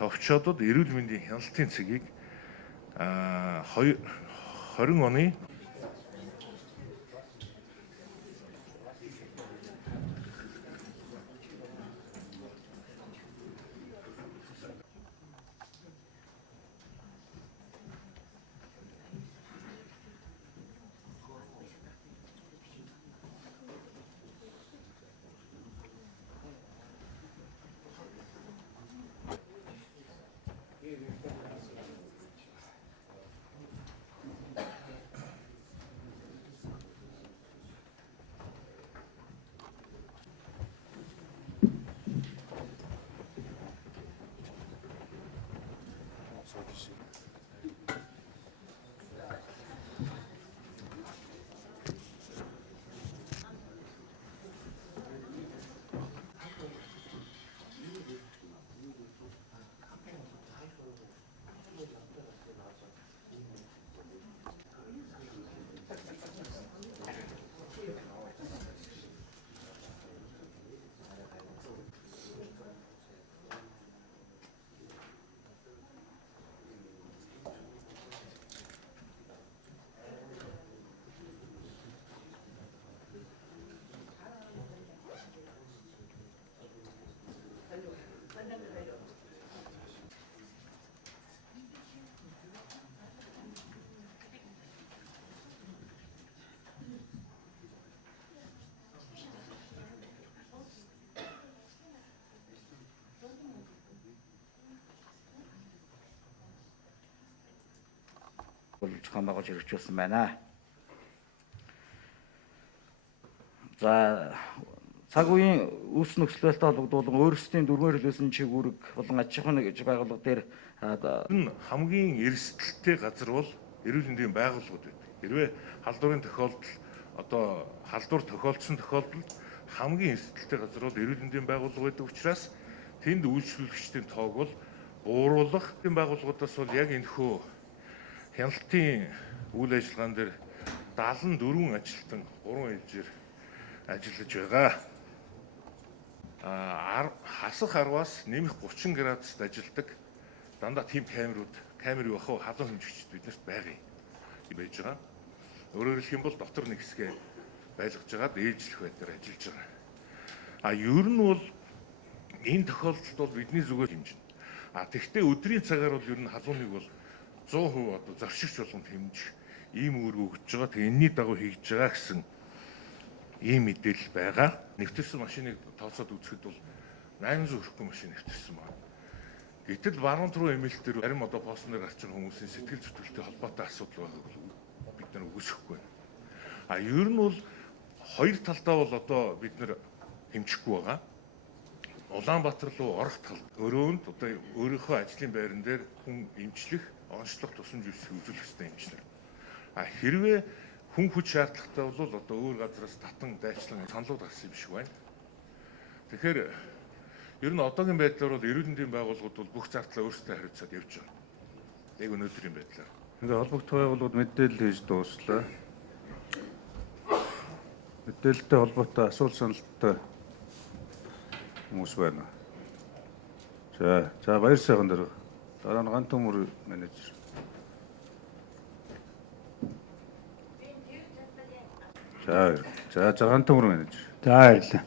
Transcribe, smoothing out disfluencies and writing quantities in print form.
товчоодод эрүүл мэндийн хяналтын цэгийг 20 оны зохион байгуулж хэрэгжүүлсэн байна. За цаг үеийн үүс нөхцөл байдалтай холбогдуулан өөрсдийн дөрвөн хэрэглэсэн чигүүрэг болон аж ахуйн байгууллага дээр хамгийн эрсдэлтэй газар бол эрүүл мэндийн байгууллагууд байдаг. Хэрвээ халдварын тохиолдол халдвар тохиолдсон тохиолдолд хамгийн эрсдэлтэй газар бол эрүүл мэндийн байгууллага байдаг учраас тэнд үйлчлүүлэгчдийн тоог бол бууруулах. Энэ байгууллагуудаас бол яг энэхүү хяналтын үйл ажиллагаан дээр 74 ажилтан 3 ээлжээр ажиллаж байгаа. Хасах 10-аас нэмэх 30 градуст ажилладаг дандаа тийм камер юу бахав халуун хэмжигчд биднэрт байгаа юм байж байгаа. Өөрөөр хэлэх юм бол дотор нэг хэсгээ байлгаж байгаад ээлжлэх байдлаар ажиллаж байгаа. Ер нь бол энэ тохиолдолд бол бидний зүгээр хэмжинэ. Тэгвэл өдрийн цагаар бол ер нь халууныг бол 100% зоршигч болгонд хэмжих ийм үүрэг өгч байгаа. Тэгээ энэний дагуу хийж байгаа гэсэн ийм мэдээлэл байгаа. Нэвтэрсэн машиныг тооцоод үзэхэд бол 800 хүрэхгүй машин нэвтэрсэн байна. Гэтэл баруун руу эмээлт дээр харин постноор гарч байгаа хүмүүсийн сэтгэл зүтгэлтэй холбоотой асуудал байгааг бид нар үгүйсэхгүй байна. Ер нь бол хоёр талдаа бол бид нар хэмжихгүй байгаа. Улаанбаатар руу орох тал өрөөнд өөрийнхөө ажлын байран дээр хүн эмчлэх, онцлох тусламж үзүүлэх ёстой эмчнэр. Хэрвээ хүн хүч шаардлагатай бол өөр газараас татан дайчлан саналууд гарсан юм шиг байна. Тэгэхээр ер нь одоогийн байдлаар бол эрүүл мэндийн байгууллагууд бол бүх зардлаа өөрсдөө хариуцаад явж байгаа. Яг өнөөдрийн байдлаар. Ингээ холбогдох байгууллагууд мэдээлэл хийж дууслаа. Мэдээлэлтэй холбоотой асуулт саналтай хүмүүс байна. За баяр сайхан дээр. Дараа нь Гантөмөр менежер. За Гантөмөр менежер. За баярлалаа.